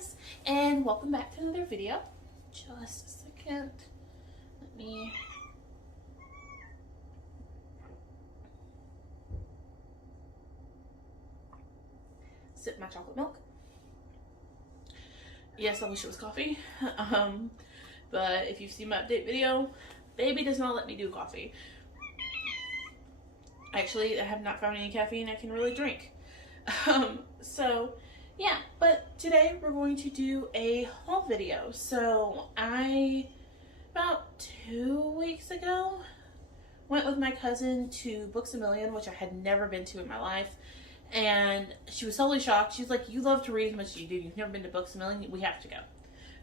guys, and welcome back to another video. Just a second. Let me sip my chocolate milk. Yes, I wish it was coffee. But if you've seen my update video, baby does not let me do coffee. Actually, I have not found any caffeine I can really drink. So yeah, but today we're going to do a haul video. So about 2 weeks ago, went with my cousin to Books A Million, which I had never been to in my life. And she was totally shocked. She's like, you love to read as much as you do. You've never been to Books A Million? We have to go.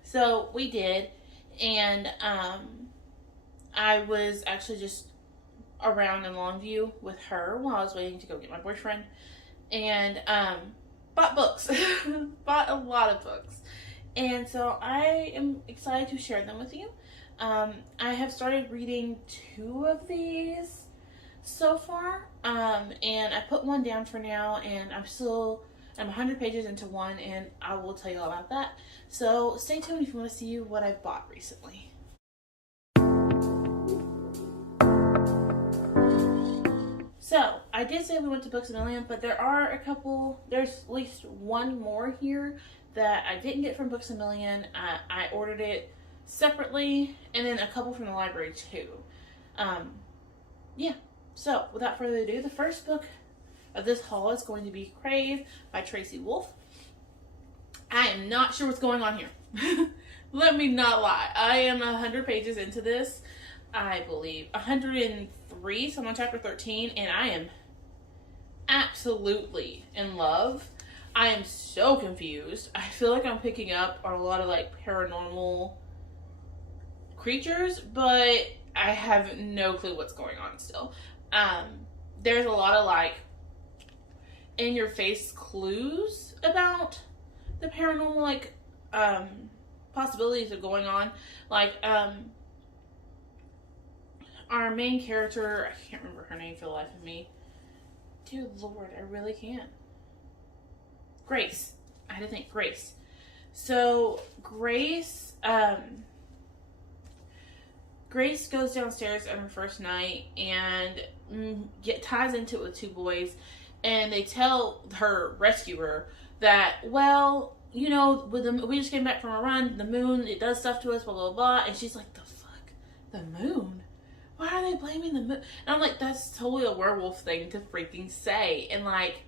So we did. And I was actually just around in Longview with her while I was waiting to go get my boyfriend. And bought books. Bought a lot of books. And so I am excited to share them with you. I have started reading 2 of these so far. And I put one down for now, and I'm 100 pages into one, and I will tell you all about that. So stay tuned if you want to see what I've bought recently. So, I did say we went to Books A Million, but there's at least one more here that I didn't get from Books A Million. I ordered it separately, and then a couple from the library too. Yeah, so without further ado, the first book of this haul is going to be Crave by Tracy Wolff. I am not sure what's going on here. Let me not lie. I am 100 pages into this. I believe 103, so I'm on chapter 13, and I am absolutely in love. I am so confused. I feel like I'm picking up on a lot of like paranormal creatures, but I have no clue what's going on still. There's a lot of like in your face clues about the paranormal like possibilities of going on. Like our main character, I can't remember her name for the life of me. Dear Lord, I really can't. Grace. I had to think Grace. So Grace goes downstairs on her first night and ties into it with 2 boys, and they tell her rescuer that, well, you know, we just came back from a run, the moon, it does stuff to us, blah, blah, blah, and she's like, the fuck? The moon? Why are they blaming the moon? And I'm like, that's totally a werewolf thing to freaking say, and like,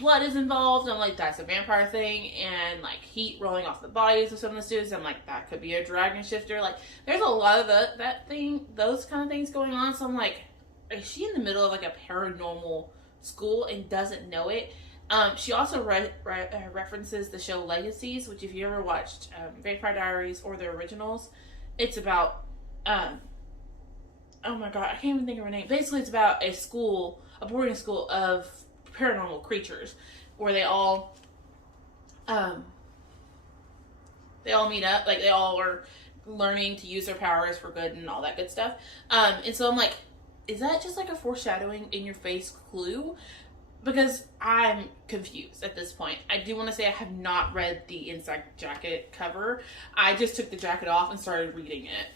blood is involved. I'm like, that's a vampire thing, and like heat rolling off the bodies of some of the students. I'm like, that could be a dragon shifter. Like, there's a lot of those kind of things going on. So I'm like, is she in the middle of like a paranormal school and doesn't know it? She also references the show Legacies, which if you ever watched Vampire Diaries or the originals, it's about oh my god, I can't even think of her name. Basically, it's about a boarding school of paranormal creatures, where they all meet up, like they all are learning to use their powers for good and all that good stuff. And so I'm like, is that just like a foreshadowing in your face clue? Because I'm confused at this point. I do want to say I have not read the inside jacket cover. I just took the jacket off and started reading it.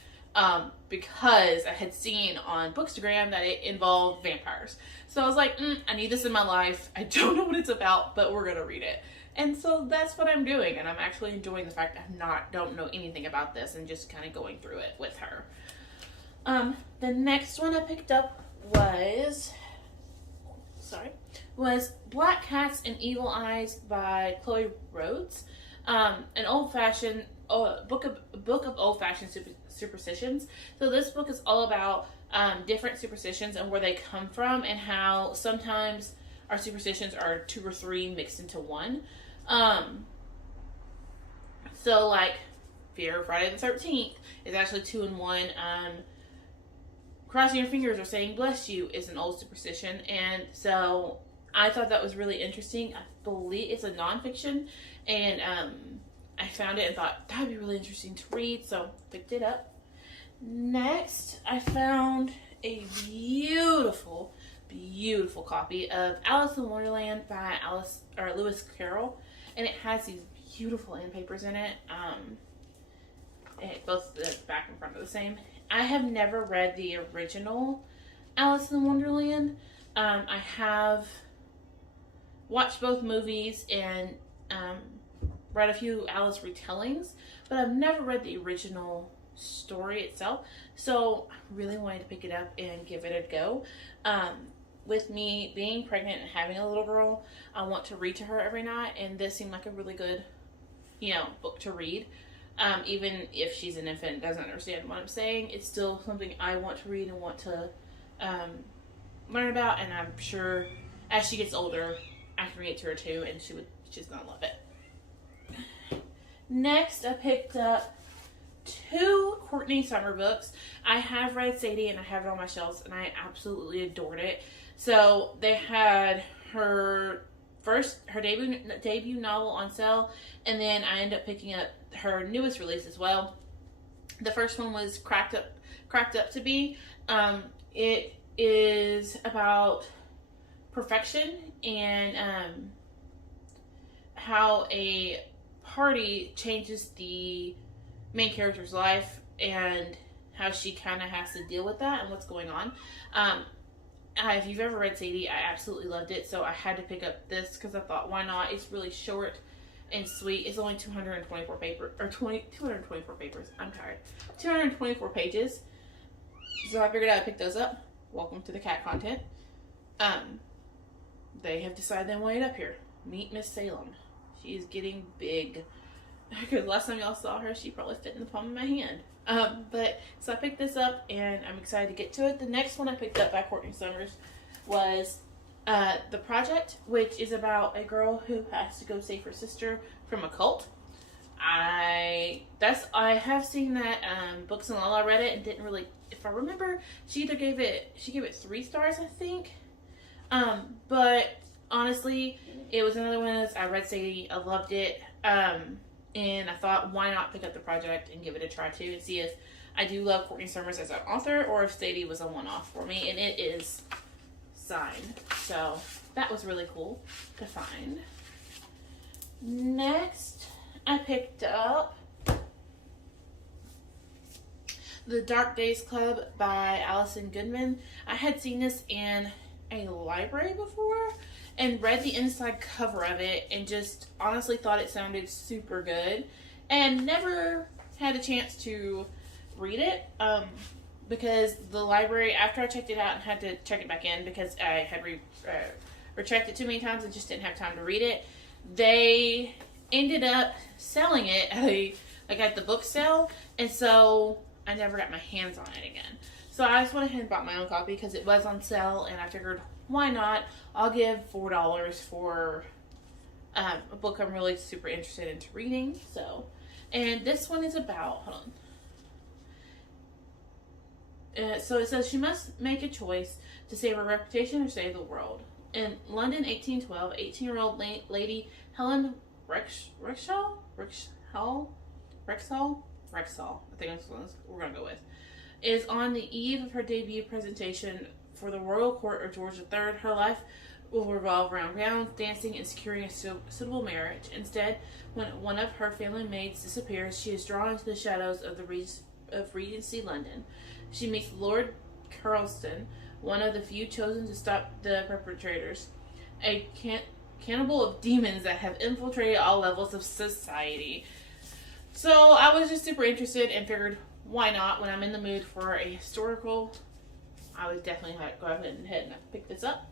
Because I had seen on Bookstagram that it involved vampires. So I was like, I need this in my life. I don't know what it's about, but we're gonna read it. And so that's what I'm doing, and I'm actually enjoying the fact that I don't know anything about this and just kind of going through it with her. The next one I picked up was Black Cats and Evil Eyes by Chloe Rhodes. An old-fashioned book of old-fashioned superstitions. So this book is all about different superstitions and where they come from, and how sometimes our superstitions are 2 or 3 mixed into one. So like fear of Friday the 13th is actually 2 in 1. Crossing your fingers or saying bless you is an old superstition, and so I thought that was really interesting. I believe it's a nonfiction, and I found it and thought that would be really interesting to read, so picked it up. Next, I found a beautiful copy of Alice in Wonderland by Lewis Carroll, and it has these beautiful end papers in it. Both the back and front are the same. I have never read the original Alice in Wonderland. I have watched both movies and read a few Alice retellings, but I've never read the original story itself. So I really wanted to pick it up and give it a go. With me being pregnant and having a little girl, I want to read to her every night, and this seemed like a really good, book to read. Even if she's an infant and doesn't understand what I'm saying, it's still something I want to read and want to learn about, and I'm sure as she gets older, I can read it to her too, and she's gonna love it. Next, I picked up 2 Courtney Summer books. I have read Sadie, and I have it on my shelves, and I absolutely adored it. So they had her debut novel on sale, and then I ended up picking up her newest release as well. The first one was Cracked Up to Be. It is about perfection and how a party changes the main character's life and how she kind of has to deal with that and what's going on. If you've ever read Sadie, I absolutely loved it, so I had to pick up this because I thought, why not? It's really short and sweet. It's only 224 papers. I'm tired. 224 pages. So I figured I'd pick those up. Welcome to the cat content. They have decided they want it up here. Meet Miss Salem. She's getting big. Because last time y'all saw her, she probably fit in the palm of my hand. So I picked this up, and I'm excited to get to it. The next one I picked up by Courtney Summers was The Project, which is about a girl who has to go save her sister from a cult. I have seen that Books and Lala read it and didn't really, if I remember, she gave it 3 stars, I think. But honestly, it was another one of those. I read Sadie, I loved it. And I thought, why not pick up The Project and give it a try too, and see if I do love Courtney Summers as an author, or if Sadie was a one-off for me. And it is signed, so that was really cool to find. Next, I picked up The Dark Days Club by Allison Goodman. I had seen this in a library before and read the inside cover of it and just honestly thought it sounded super good, and never had a chance to read it because the library, after I checked it out and had to check it back in because I had rechecked it too many times and just didn't have time to read it, they ended up selling it at the book sale, and so I never got my hands on it again. So I just went ahead and bought my own copy because it was on sale, and I figured, why not? I'll give $4 for a book I'm really super interested into reading. And this one is about, hold on. So it says, she must make a choice to save her reputation or save the world. In London, 1812, 18-year-old lady Helen Rexall, I think that's what we're going to go with, is on the eve of her debut presentation for the royal court of George III. Her life will revolve around gowns, dancing, and securing a suitable marriage. Instead, when one of her family maids disappears, she is drawn into the shadows of Regency London. She meets Lord Curlston, one of the few chosen to stop the perpetrators, a cannibal of demons that have infiltrated all levels of society. So I was just super interested and figured, why not? When I'm in the mood for a historical, I would definitely go ahead and pick this up.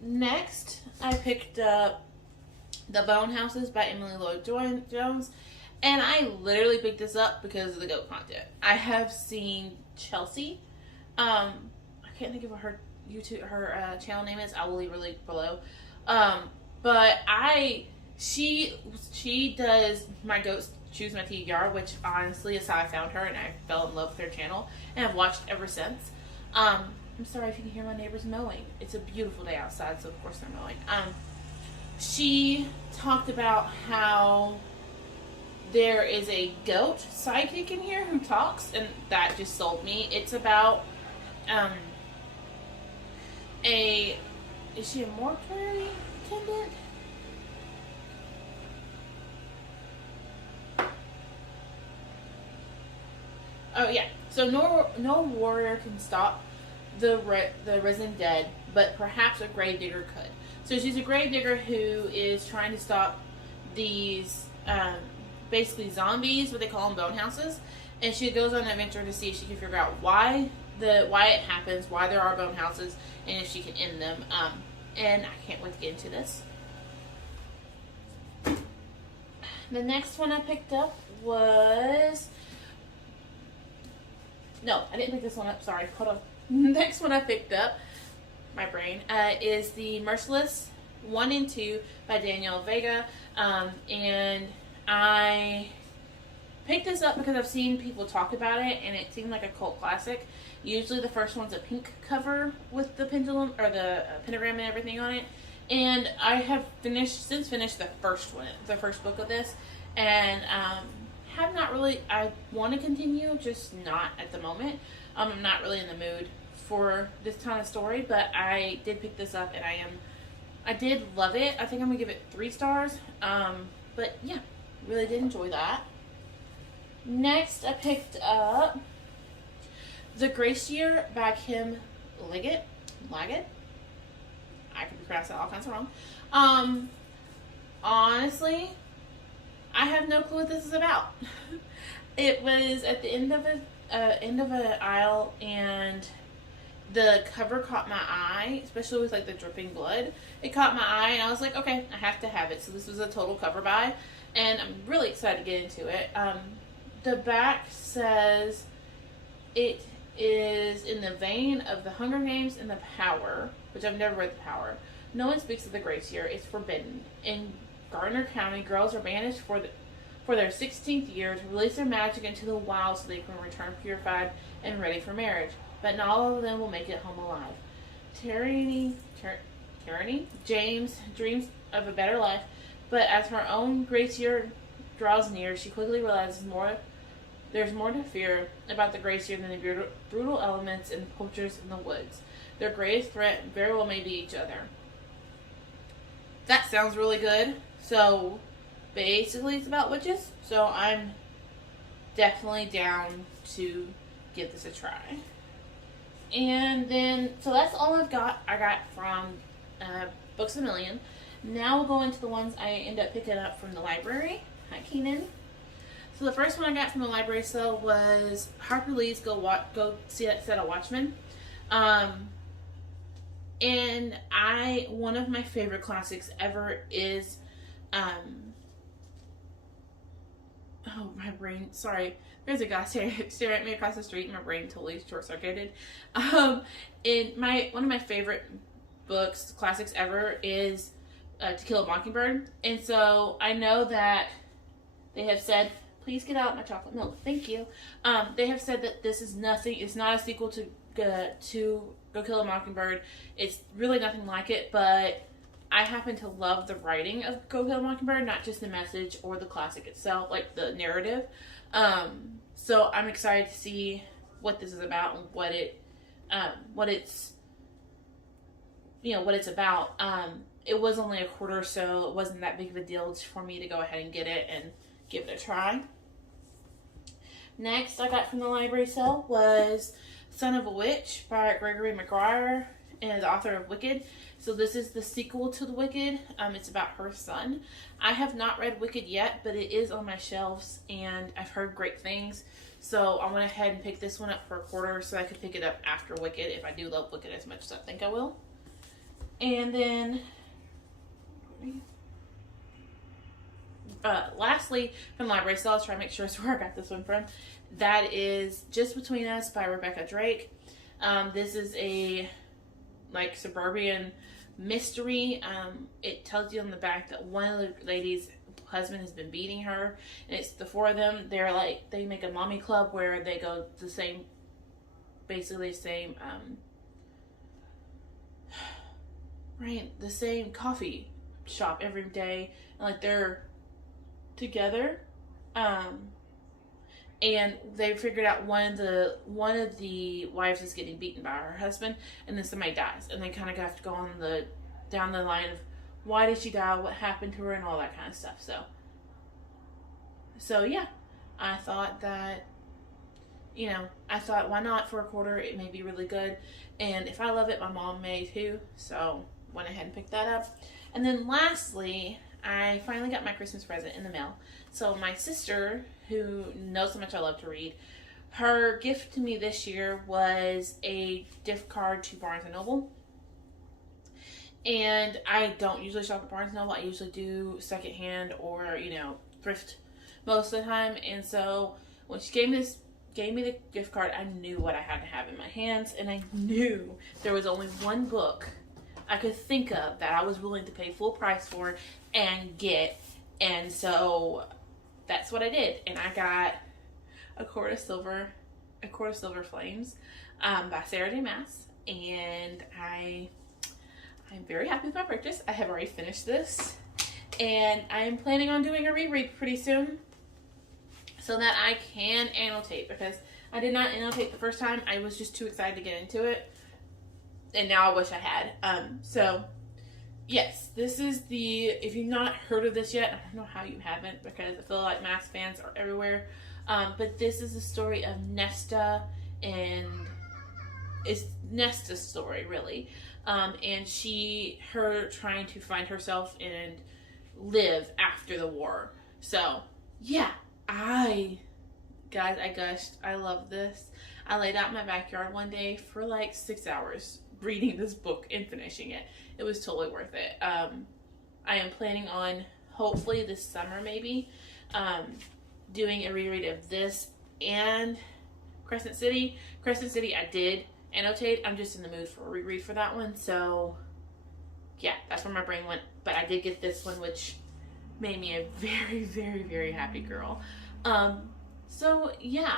Next, I picked up The Bone Houses by Emily Lloyd-Jones, and I literally picked this up because of the goat content. I have seen Chelsea. I can't think of what her channel name is. I will leave her link below. But she does My Goats Choose My TBR, which honestly is how I found her, and I fell in love with her channel, and I've watched ever since. I'm sorry if you can hear my neighbors mowing. It's a beautiful day outside, so of course they're mowing. She talked about how there is a goat sidekick in here who talks, and that just sold me. It's about is she a mortuary attendant? Oh yeah. So no warrior can stop the risen dead, but perhaps a gravedigger could. So she's a gravedigger who is trying to stop these basically zombies, what they call them, bone houses, and she goes on an adventure to see if she can figure out why it happens, why there are bone houses, and if she can end them. And I can't wait to get into this. The next one I picked up was... No, I didn't pick this one up. Sorry. Hold on. The next one I picked up, my brain, is the Merciless 1 and 2 by Daniel Vega. And I picked this up because I've seen people talk about it, and it seemed like a cult classic. Usually the first one's a pink cover with the pendulum, or the pentagram and everything on it. And I have since finished the first one, the first book of this, and have not really. I want to continue, just not at the moment. I'm not really in the mood for this kind of story, but I did pick this up, and I did love it. I think I'm gonna give it 3 stars. But yeah, really did enjoy that. Next, I picked up The Gracie by Kim Liggett. I could be pronouncing all kinds of wrong. Honestly, I have no clue what this is about. It was at the end of an aisle, and the cover caught my eye, especially with like the dripping blood. It caught my eye, and I was like, okay, I have to have it. So this was a total cover buy, and I'm really excited to get into it. The back says it is in the vein of The Hunger Games and The Power, which I've never read The Power. No one speaks of the Gracie. It's forbidden. In Gardner County, girls are banished for their 16th year to release their magic into the wild so they can return purified and ready for marriage. But not all of them will make it home alive. Tyranny, James dreams of a better life, but as her own Gracie draws near, she quickly realizes there's more to fear about the Gracie than the brutal elements and the poachers in the woods. Their greatest threat very well may be each other. That sounds really good. So, basically it's about witches. So I'm definitely down to give this a try. And then, so that's all I got from Books A Million. Now we'll go into the ones I end up picking up from the library. Hi, Keenan. So the first one I got from the library sale was Harper Lee's Go See That Set of Watchmen. And one of my favorite classics ever is, oh, my brain, sorry. There's a guy staring at me across the street, and my brain totally short-circuited. One of my favorite books, classics ever, is To Kill a Mockingbird. And so I know that they have said, please get out my chocolate milk, thank you. They have said that this is nothing, it's not a sequel to Go Kill a Mockingbird. It's really nothing like it, but I happen to love the writing of Go Kill a Mockingbird, not just the message or the classic itself, like the narrative. So I'm excited to see what this is about and what it's about. It was only a quarter, so it wasn't that big of a deal for me to go ahead and get it and give it a try. Next I got from the library sale was Son of a Witch by Gregory McGuire, and the author of Wicked. So this is the sequel to the Wicked. It's about her son. I have not read Wicked yet, but it is on my shelves, and I've heard great things. So I went ahead and picked this one up for a quarter so I could pick it up after Wicked if I do love Wicked as much as I think I will. And then, lastly, from the library sale, I'll try to make sure it's where I got this one from. That is Just Between Us by Rebecca Drake. This is a suburban mystery. It tells you on the back that one of the ladies' husband has been beating her, and it's the 4 of them. They make a mommy club where they go to the same the same coffee shop every day, and they're together. And they figured out one of the wives is getting beaten by her husband, and then somebody dies, and they kind of have to go on down the line of why did she die, what happened to her, and all that kind of stuff. So yeah, I thought that you know, I thought, why not for a quarter? It may be really good. And if I love it, my mom may too. So went ahead and picked that up. And then lastly, I finally got my Christmas present in the mail. So my sister, who knows how much I love to read, her gift to me this year was a gift card to Barnes & Noble. And I don't usually shop at Barnes & Noble. I usually do secondhand or, you know, thrift most of the time. And so when she gave me the gift card, I knew what I had to have in my hands. And I knew there was only one book I could think of that I was willing to pay full price for and get. And so that's what I did. And I got A Court of Silver Flames by Sarah J. Maas. And I'm very happy with my purchase. I have already finished this. And I am planning on doing a reread pretty soon so that I can annotate, because I did not annotate the first time. I was just too excited to get into it. And now I wish I had. So, yes, this is if you've not heard of this yet, I don't know how you haven't, because I feel like Maas fans are everywhere. But this is the story of Nesta, and it's Nesta's story, really. And her trying to find herself and live after the war. So, yeah, I gushed. I love this. I laid out in my backyard one day for like 6 hours reading this book and finishing it. It was totally worth it. I am planning on, hopefully this summer maybe, doing a reread of this and Crescent City. Crescent City I did annotate. I'm just in the mood for a reread for that one. So yeah, that's where my brain went. But I did get this one, which made me a very, very, very happy girl. So yeah,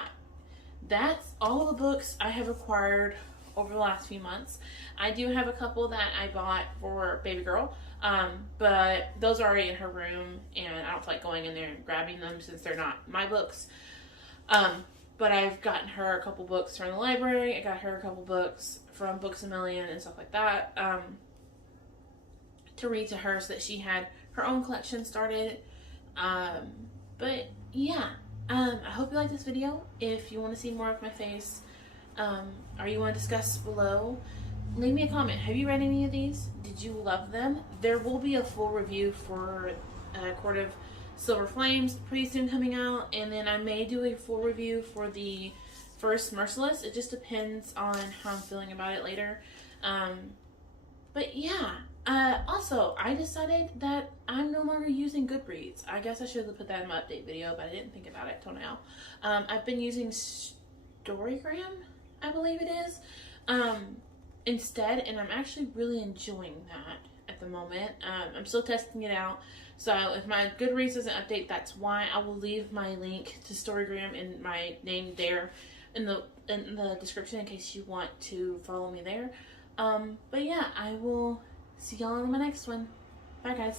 that's all the books I have acquired over the last few months. I do have a couple that I bought for baby girl, but those are already in her room, and I don't feel like going in there and grabbing them since they're not my books. But I've gotten her a couple books from the library. I got her a couple books from Books A Million and stuff like that, to read to her so that she had her own collection started. But yeah, I hope you like this video. If you want to see more of my face, or you want to discuss below, leave me a comment. Have you read any of these? Did you love them? There will be a full review for Court of Silver Flames pretty soon coming out, and then I may do a full review for the first Merciless. It just depends on how I'm feeling about it later. But yeah, also I decided that I'm no longer using Goodreads. I guess I should have put that in my update video, but I didn't think about it till now. I've been using Storygram, I believe it is, instead, and I'm actually really enjoying that at the moment. I'm still testing it out. So if my Goodreads doesn't update, that's why. I will leave my link to Storygram and my name there in the description in case you want to follow me there. But yeah, I will see y'all in my next one. Bye guys.